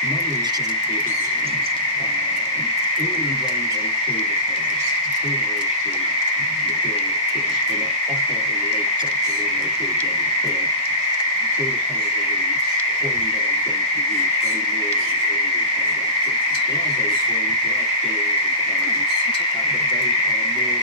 Money is going to be a big issue. England runs on silver colours. Silver is the material choice. We're not offer in the age sector all the way through getting clear. Silver colours are the coin that I'm going to use very nearly ordinary transactions. There are those coins, there are shillings and pounds, but those are more.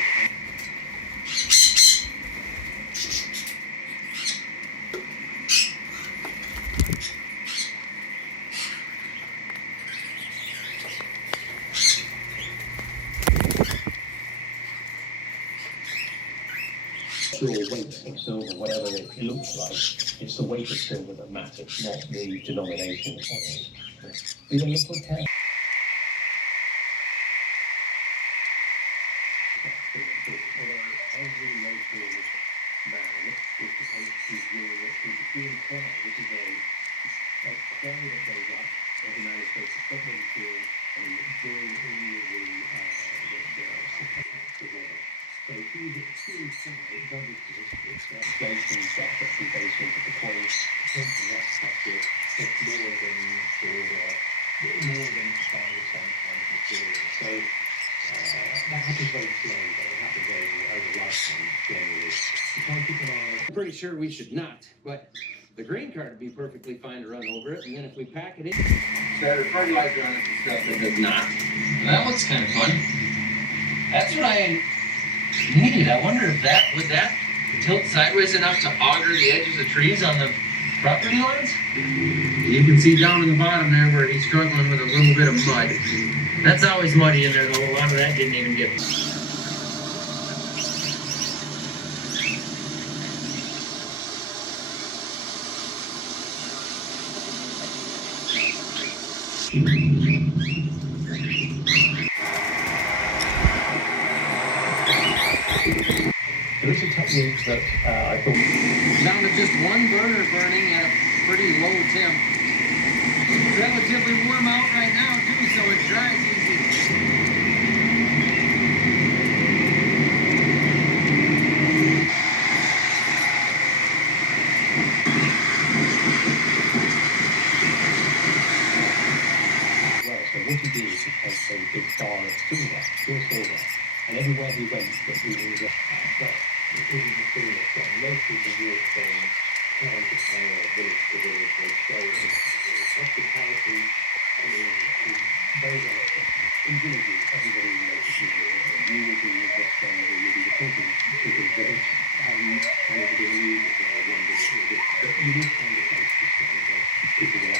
Weight of silver, whatever it looks like, it's the weight of silver that matters, not the denomination of it. You know, look at how every local man is supposed to do what is being cry, which is a cry that goes up every man is supposed to stop what he's doing and join in with the together. So through the side, it does exist. It's inflation that actually goes into the coin. Something that's captured, it's more than silver, more than 5% kind of material. So that happens very slowly, but it happens over lifetime generally. You can't keep an eye on it. I'm pretty sure we should not, but the grain cart would be perfectly fine to run over it, and then if we pack it in, start a fertilizer on it and stuff that does not. Well, that looks kind of fun. That's what I needed. I wonder if would that tilt sideways enough to auger the edges of trees on the property lines? You can see down in the bottom there where he's struggling with a little bit of mud. That's always muddy in there, though. A lot of that didn't even get. There is a technique that I thought. Down to just one burner burning at a pretty low temp. It's relatively warm out right now, too, so it dries easy. Well, so what he did is he takes a big bar of silver, pure silver, and everywhere he went, that he was but this is the thing that's got most people walk from town to town or village to village, they stay in hospitality is very well accepted. In villages, everybody knows that you will be the restaurant or you'll be the talking to the village, and it'll be amused as well, one day, but you will find a place to stay where people will